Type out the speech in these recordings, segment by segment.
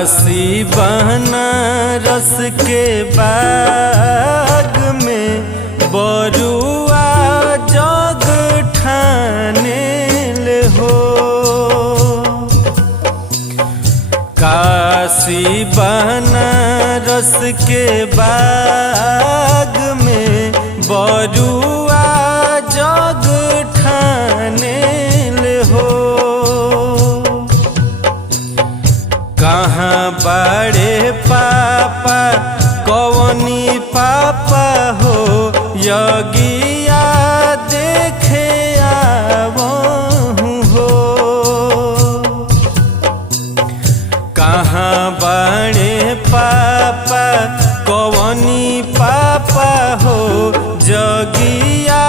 काशी बनारस के बाग में बरुआ जग ठाने ले हो। काशी बनारस के बाग में बरुआ जग ठाने ले हो। कहाँ बड़े पापा कवनी पापा हो यगिया देखे आवहूँ हो। कहाँ बड़े पापा कवनी पापा हो जगिया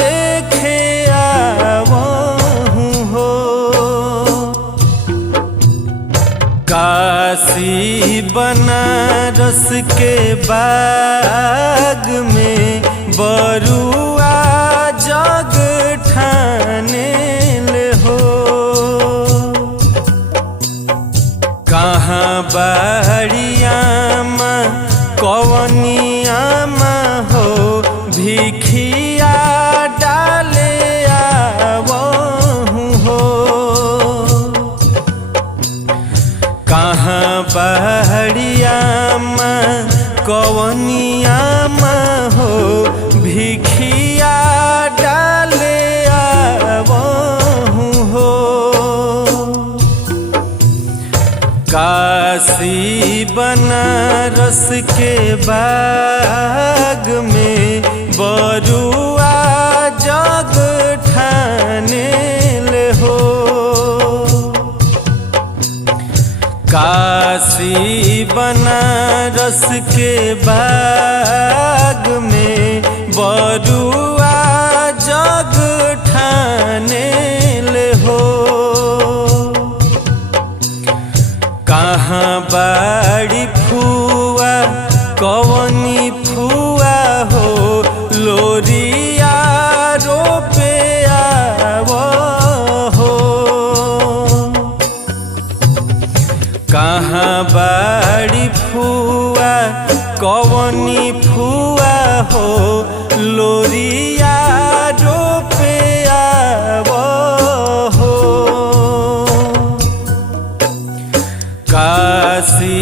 देखे आवहूँ हो। काशी बनारस के बाग में बरुआ जग ठाने ले हो। कहाँ बड़ियामा कवनियामा हो भिखिया डाले आवहूँ हो। कहाँ बड़ियामा कवनियामा हो भिखिया डाले आवहूँ हो। काशी बनारस के बाग में बरुआ जग ठाने ले हो। काशी बनारस के बाग में बरुआ जग ठाने ले हो। कहाँ बड़ी फुआ कवनी फुआ हो लोरिया रोपे आवहो। कहाँ बड़ी फुआ कवनी फुआ हो लोरिया रोपे आवहो। काशी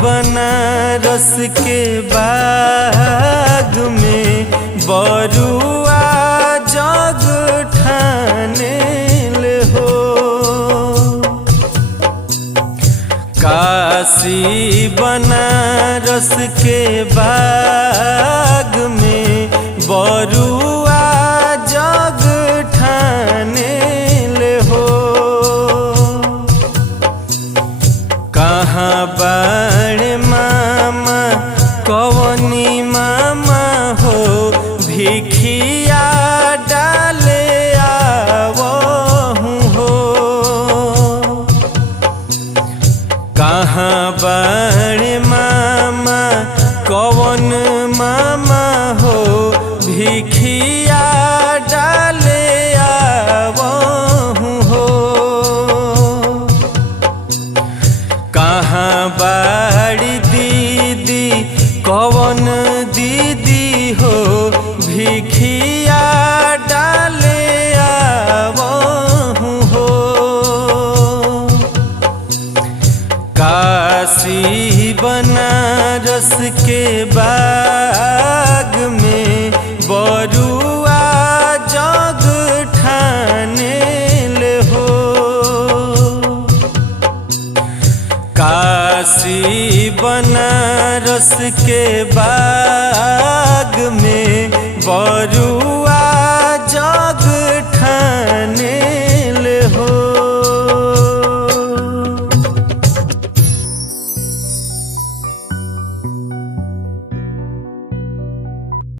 बनारस के बाग में बरुआ जग ठाने ले हो। काशी बनारस के बाग में बरुआ जग ठाने ले हो। कहाँ बड़े मामा कवनी मामा हो भिखिया डाले आवहूँ हो। कहाँ बड़े मामा कवन मामा हो भिखिया डाले आवहूँ हो। कहाँ बड़ी दीदी कवन दीदी हो भिखिया डाले आवहूँ हो। काशी बनारस के बाग में बरुआ जग ठाने ले हो। काशी बनारस के बाग में बरुआ